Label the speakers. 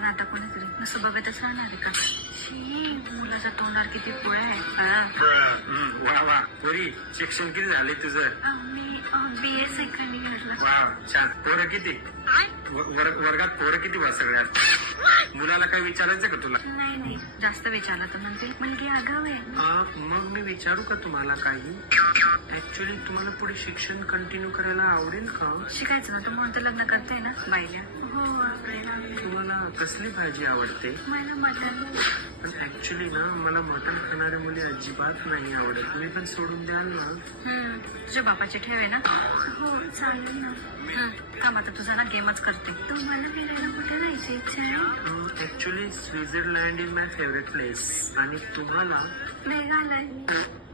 Speaker 1: आता कोणीतरी नुसतं बघतच राहणार आहे का? मुलाच्या तोंडावर किती पोळ्या आहेत.
Speaker 2: वा वा पोरी, शिक्षण किती झाले तुझं?
Speaker 1: मी BA सेकंड इयरला.
Speaker 2: वा छान. पोरं किती? वर्गात पोरं किती वा सगळ्यात? मुलाला काही विचारायचं का तुला?
Speaker 1: नाही जास्त विचारलं तर म्हणते मुलगी आगाव आहे.
Speaker 2: मग मी विचारू का तुम्हाला काही? ऍक्च्युली तुम्हाला पुढे शिक्षण कंटिन्यू करायला आवडेल का?
Speaker 1: शिकायचं ना, तू म्हणतो लग्न करते ना बाईला. हो
Speaker 2: तुम्हाला कसली भाजी आवडते?
Speaker 1: मला मटण.
Speaker 2: पण ऍक्च्युली ना मला मटण खाणाऱ्या मुली अजिबात नाही आवडत. तुम्ही पण सोडून द्याल ना?
Speaker 1: तुझ्या बापाची ठेव आहे ना? हो चालेल ना. काम आता तुझा ना गेमच करते. तुम्हाला फिरायला कुठे जायची इच्छा आहे?
Speaker 2: Actually Switzerland is my favourite place. आणि तुम्हाला?
Speaker 1: मेघालय.